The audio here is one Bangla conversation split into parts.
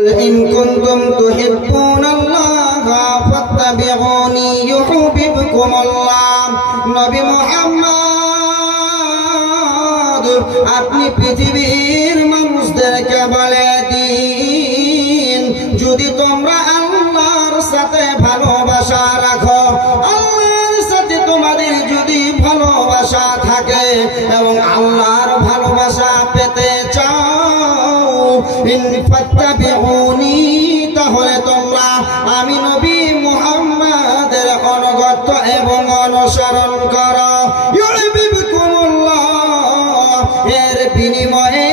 ইন কুনতুম তুহিব্বুনাল্লাহ ফাত্তাবিউনি ইউহিব্বুকুমুল্লাহ। নবী মুহাম্মদ আপনি পৃথিবীর মানুষদেরকে বলে দিন, যদি তোমরা আল্লাহর সাথে ভালোবাসা রাখো, আল্লাহর সাথে তোমাদের যদি ভালোবাসা থাকে এবং আল্লাহর ভালোবাসা পেতে চাও, ইন ফাত্তাবিউনি তাহলে তোমরা আমি নবী মুহাম্মাদের অনুগত এবং অনুসরণ করো। ইউহিব্বুকুমুল্লাহ, এর বিনিময়ে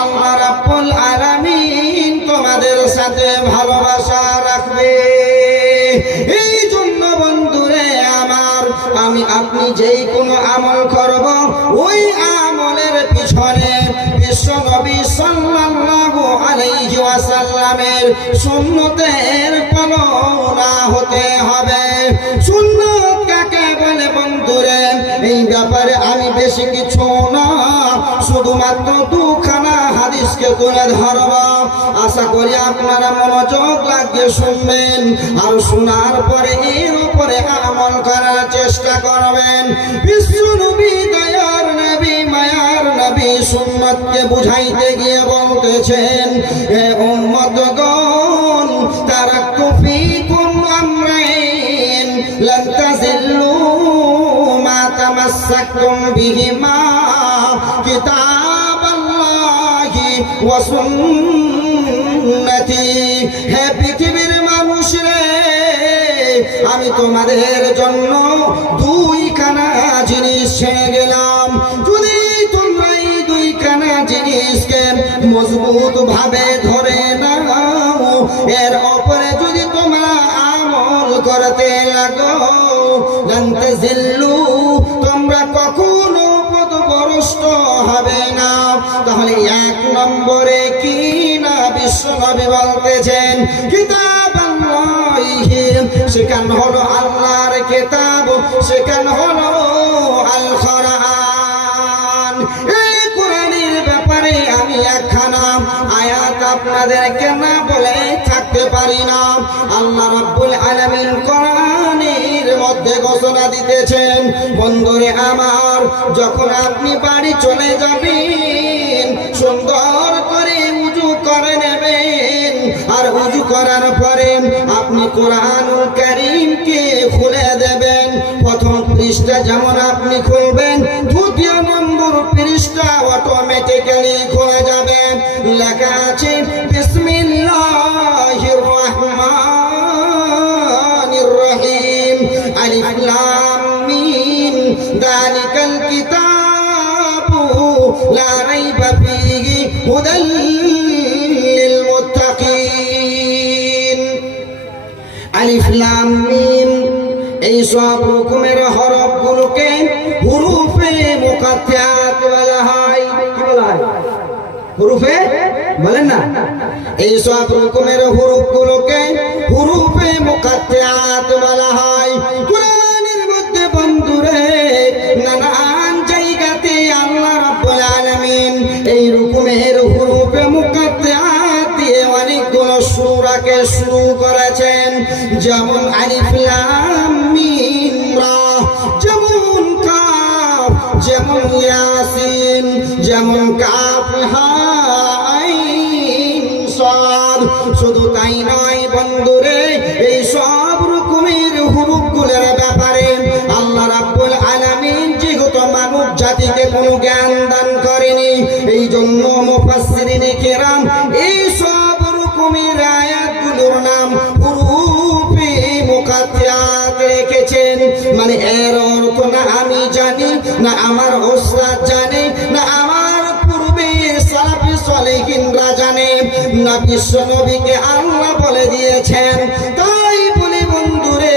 আল্লাহ রাব্বুল আলামিন তোমাদের সাথে ভালোবাসা রাখবে। এই জন্য বন্ধুরে আমার, আমি আপনি যেই কোনো আমল করব ওই আমলের পিছনে বিশ্ব নবী সাল্লাল্লাহু আলাইহি ওয়াসাল্লামের সুন্নতের পালনা হতে হবে। সুন্নত কাকে বলে বন্ধুরে, এই ব্যাপারে আমি বেশি কিছু না, শুধুমাত্র দুখানা হাদিসকে তুলে ধরব। আশা করি আপনারা মনোযোগ লাগিয়ে শুনবেন আর শোনার পরে এর উপরে আমল করার চেষ্টা করবেন। বিশ্ব নবী দয়ার নবী মায়ার নবী সুন্নতকে বুঝাইতে গিয়ে বলতেছেন, হে উম্মতগণ, তারাকতু ফীকুম আমরাইন লান তাযিল্লু মা তামাসসাকতুম বিহিমা কিতাবাল্লাহি ওয়া সুন্নতি। হে পৃথিবীর মানুষ রে, আমি তোমাদের জন্য দুইখানা জিনিস ছেড়ে গেলাম, যদি তোমরা এই দুইখানা জিনিসকে মজবুত ভাবে ধরে নাও, এর উপরে যদি তোমরা আমল করতে লাগো, লান তাযিল্লু, তোমরা কখনো পথভ্রষ্ট হবে না। তাহলে এক নম্বরে কি না বিশ্ব নবী বলতেছেন, কিতাবাল্লাহি, সেখানে হলো আল্লাহর কিতাব, সেখানে হলো আল কোরআন। এই কোরআনের ব্যাপারে আমি একখানা আয়াত আপনাদেরকে না বলে থাকতে পারি না। আল্লাহ রাব্বুল আলামিন কোরআনের মধ্যে ঘোষণা দিতেছেন, বন্ধুরে আমার, যখন আপনি বাড়ি চলে যাবেন সুন্দর করে উযু করে নেবেন, আর উযু করার পরে আপনি কোরআনুল কারীমকে খুলে দেবেন। প্রথম পৃষ্ঠা যেমন আপনি খুলবেন, দ্বিতীয় নম্বর পৃষ্ঠা অটোমেটিক্যালি খুলে যাবে। লেখা আছে বিসমিল্লাহির রহমানির রহিম, আলিফ লাম মিম, যালিকাল কিতাবু লা রাইবা ফীহি হুদাল লিল মুত্তাকিন। আলিফ লাম মিম, এই সব রকমের হরফগুলোকে হুরুফে মুকাত্তাত বলা হয়। কি বলা হয়? হুরুফে বলেন না, এই সব রকমের হুরুফগুলোকে হুরুফে মুকাত্তাত বলা হয়। কোরআনের মধ্যে বন্ধুরে নানান জায়গাতে আল্লাহ রাব্বুল আলামিন এই রকমের হুরুফে মুকাত্তাত দিয়ে অনেকগুলো সূরাকে শুরু করেছেন, যেমন আলিফ লাম মিম রা, যেমন কাফ, যেমন ইয়াসিন, যেমন কাফ হা আইন সাদ। শুধু তাই নয় বন্ধুরে, এই সব রকমের হুরুফগুলোর ব্যাপারে আল্লাহ রাব্বুল আলামিন যেহেতু মানব জাতিকে কোনো জ্ঞান দান করেনি, এই জন্য মুফাসসিরিনে কেরাম এই সব রকমের আয়াতগুলোর নাম হুরুফে মুকাত্তাত রেখেছেন। মানে এর অর্থ না আমি জানি, না আমার ওস্তাদ জানে, না আমার পূর্বে সালাফি সালেহিনরা জানে, না বিশ্ব নবীকে আল্লাহ বলে দিয়েছেন। তাই বলি বন্ধুরে,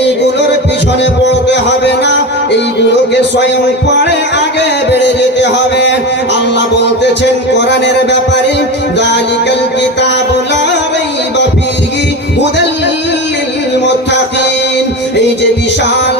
এইগুলোর পিছনে পড়তে হবে না, এইগুলোকে স্বয়ং পড়ে আগে বেড়ে যেতে হবে। আল্লাহ বলতেছেন কোরআনের ব্যাপারে, যালিকাল কিতাবু লা রাইবা ফীহি হুদাল লিল মুত্তাকিন। এই যে বিশাল